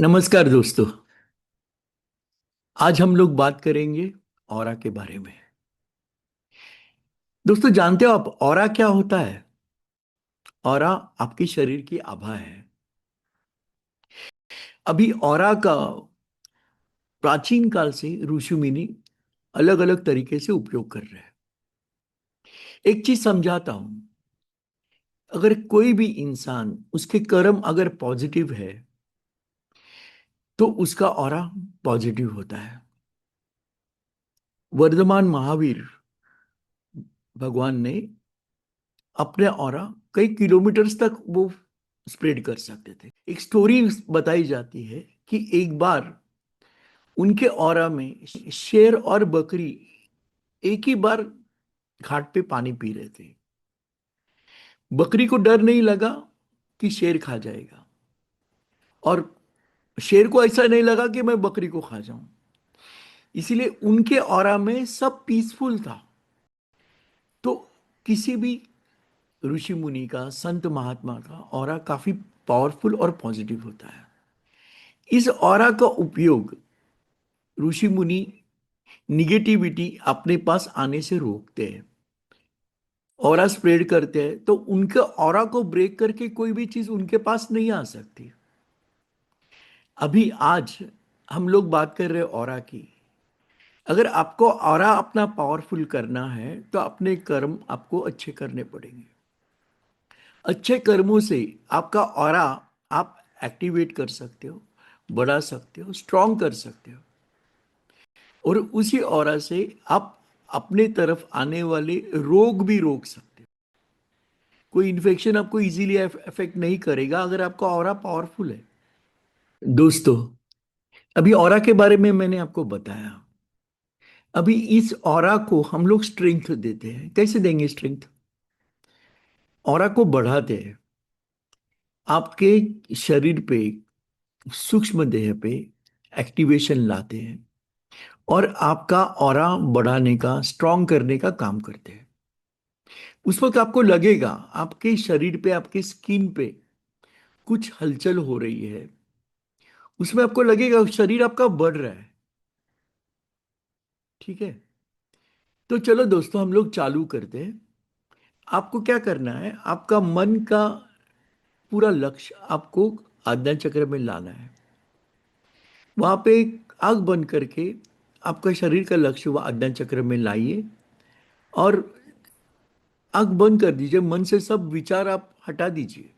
नमस्कार दोस्तों। आज हम लोग बात करेंगे ऑरा के बारे में। दोस्तों, जानते हो आप ऑरा क्या होता है? ऑरा आपके शरीर की आभा है। अभी ऑरा का प्राचीन काल से ऋषि मुनि अलग अलग तरीके से उपयोग कर रहे हैं। एक चीज समझाता हूं। अगर कोई भी इंसान, उसके कर्म अगर पॉजिटिव है तो उसका ऑरा पॉजिटिव होता है। वर्धमान महावीर भगवान ने अपने ऑरा कई किलोमीटर्स तक वो स्प्रेड कर सकते थे। एक स्टोरी बताई जाती है कि एक बार उनके ऑरा में शेर और बकरी एक ही बार घाट पे पानी पी रहे थे। बकरी को डर नहीं लगा कि शेर खा जाएगा, और शेर को ऐसा नहीं लगा कि मैं बकरी को खा जाऊं। इसीलिए उनके ऑरा में सब पीसफुल था। तो किसी भी ऋषि मुनि का, संत महात्मा का ऑरा काफी पावरफुल और पॉजिटिव होता है। इस ऑरा का उपयोग ऋषि मुनि निगेटिविटी अपने पास आने से रोकते हैं। ऑरा स्प्रेड करते हैं तो उनके ऑरा को ब्रेक करके कोई भी चीज उनके पास नहीं आ सकती। अभी आज हम लोग बात कर रहे हैं ऑरा की। अगर आपको ऑरा अपना पावरफुल करना है तो अपने कर्म आपको अच्छे करने पड़ेंगे। अच्छे कर्मों से आपका ऑरा आप एक्टिवेट कर सकते हो, बढ़ा सकते हो, स्ट्रांग कर सकते हो। और उसी ऑरा से आप अपने तरफ आने वाले रोग भी रोक सकते हो। कोई इन्फेक्शन आपको इजीली अफेक्ट नहीं करेगा अगर आपका ऑरा पावरफुल है। दोस्तों, अभी ऑरा के बारे में मैंने आपको बताया। अभी इस ऑरा को हम लोग स्ट्रेंथ देते हैं। कैसे देंगे स्ट्रेंथ? ऑरा को बढ़ाते हैं। आपके शरीर पे, सूक्ष्म देह पे एक्टिवेशन लाते हैं और आपका ऑरा बढ़ाने का, स्ट्रांग करने का काम करते हैं। उस वक्त आपको लगेगा आपके शरीर पे, आपके स्किन पे कुछ हलचल हो रही है। उसमें आपको लगेगा शरीर आपका बढ़ रहा है। ठीक है? तो चलो दोस्तों, हम लोग चालू करते हैं। आपको क्या करना है, आपका मन का पूरा लक्ष्य आपको आज्ञा चक्र में लाना है। वहां पे एक आंख बंद करके आपका शरीर का लक्ष्य वह आज्ञा चक्र में लाइए और आंख बंद कर दीजिए। मन से सब विचार आप हटा दीजिए।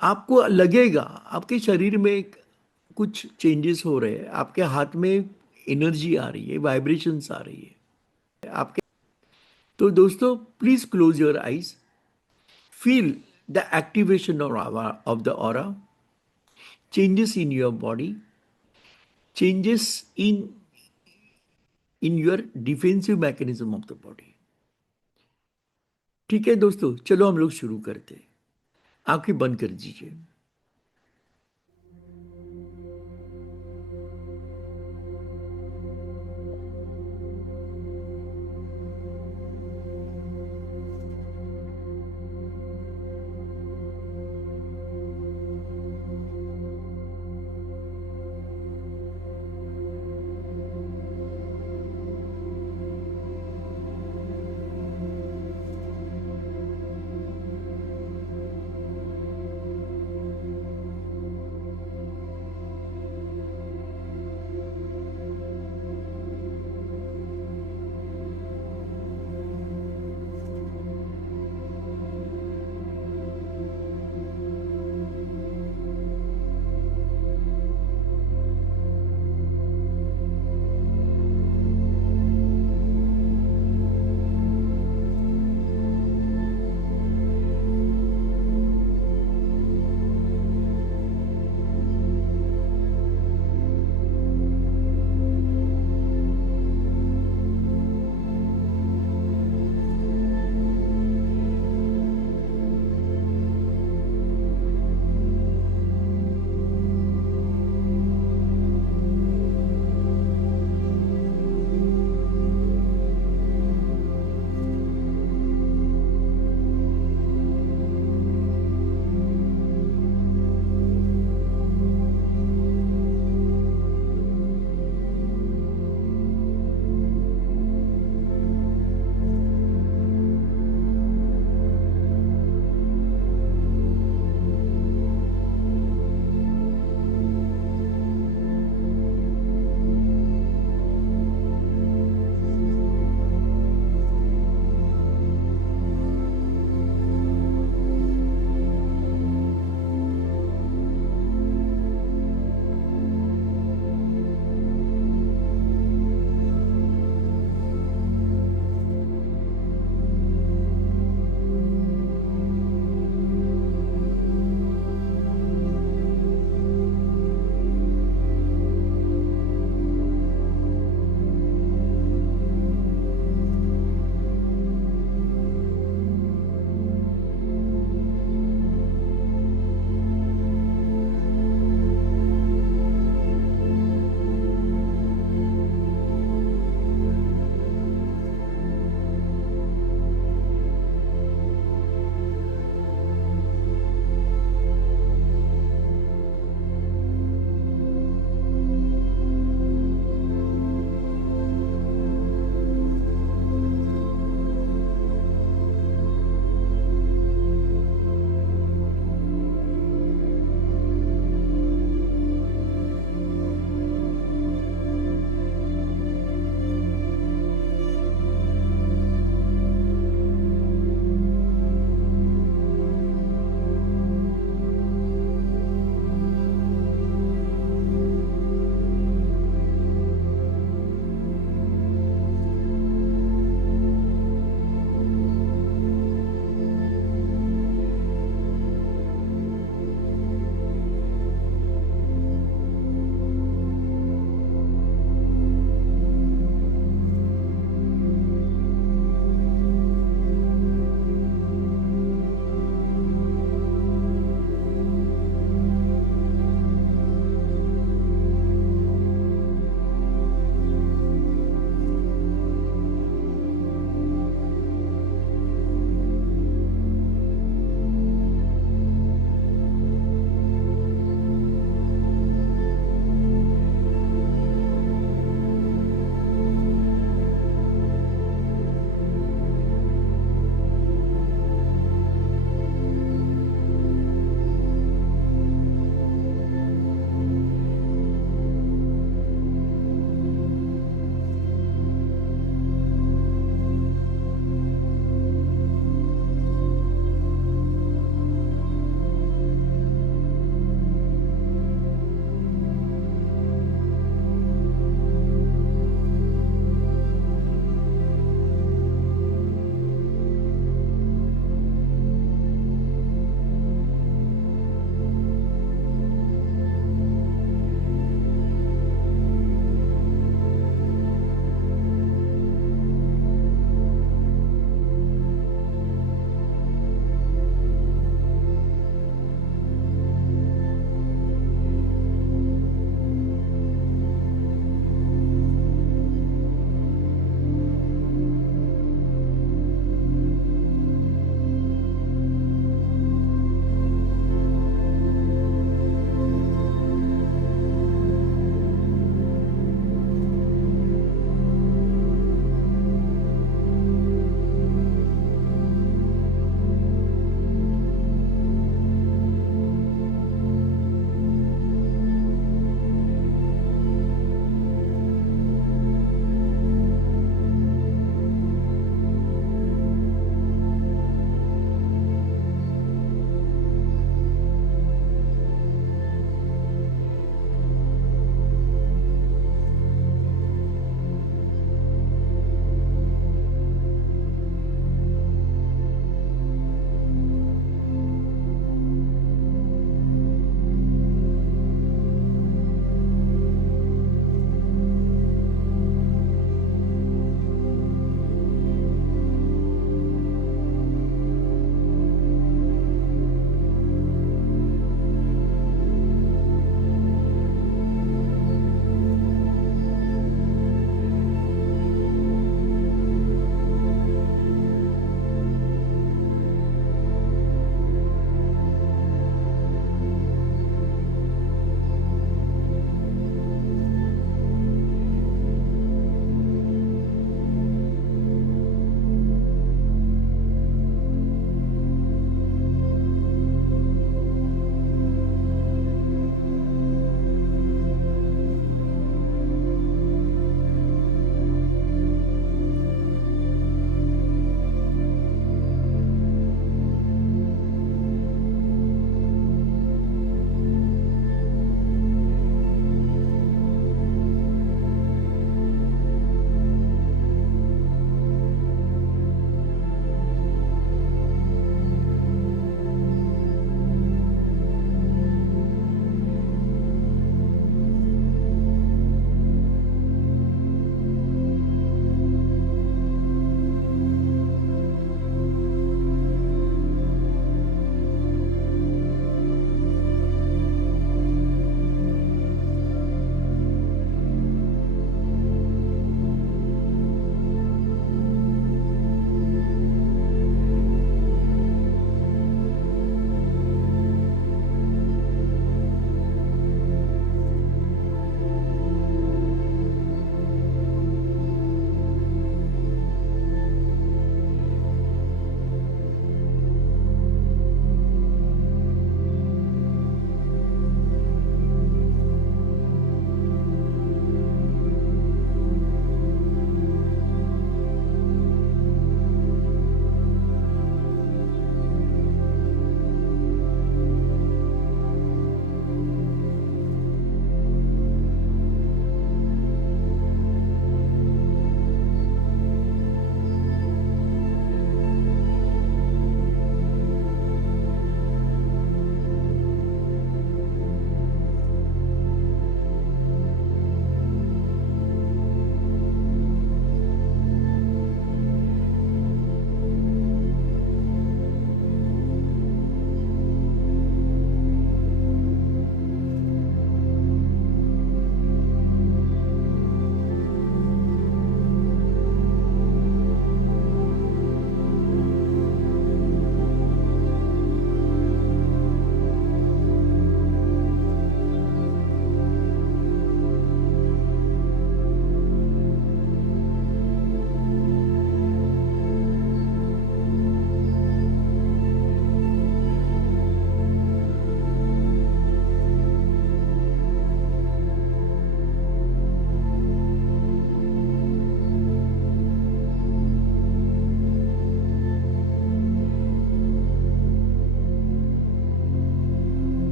आपको लगेगा आपके शरीर में कुछ चेंजेस हो रहे हैं। आपके हाथ में एनर्जी आ रही है, वाइब्रेशंस आ रही है आपके। तो दोस्तों, please close your eyes. Feel the activation of the aura, changes in your body, changes in your defensive mechanism of the body. ठीक है दोस्तों, चलो हम लोग शुरू करते हैं। आंखें बंद कर दीजिए।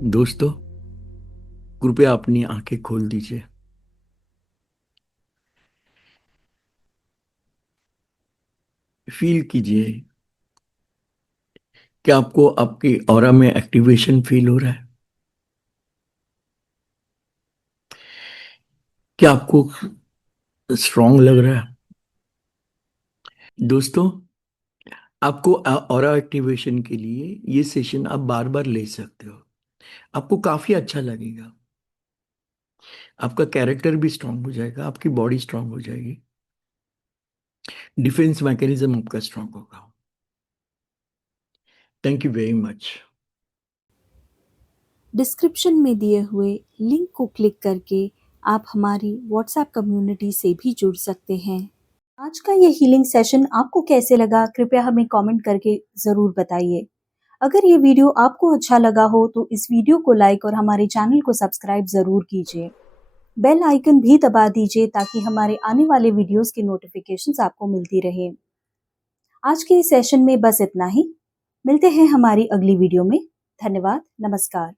दोस्तों, कृपया अपनी आंखें खोल दीजिए। फील कीजिए, क्या आपको आपके ऑरा में एक्टिवेशन फील हो रहा है? क्या आपको स्ट्रांग लग रहा है? दोस्तों, आपको ऑरा एक्टिवेशन के लिए ये सेशन आप बार बार ले सकते हो। आपको काफी अच्छा लगेगा। आपका कैरेक्टर भी स्ट्रांग हो जाएगा, आपकी बॉडी स्ट्रांग हो जाएगी, डिफेंस मैकेनिज्म आपका स्ट्रांग होगा। Thank you very much. Description में दिए हुए लिंक को क्लिक करके आप हमारी व्हाट्सएप कम्युनिटी से भी जुड़ सकते हैं। आज का ये हीलिंग सेशन आपको कैसे लगा, कृपया हमें कमेंट करके ज़रूर बताइए। अगर ये वीडियो आपको अच्छा लगा हो तो इस वीडियो को लाइक और हमारे चैनल को सब्सक्राइब ज़रूर कीजिए। बेल आइकन भी दबा दीजिए ताकि हमारे आने वाले वीडियोस की नोटिफिकेशंस आपको मिलती रहे। आज के इस सेशन में बस इतना ही। मिलते हैं हमारी अगली वीडियो में। धन्यवाद, नमस्कार।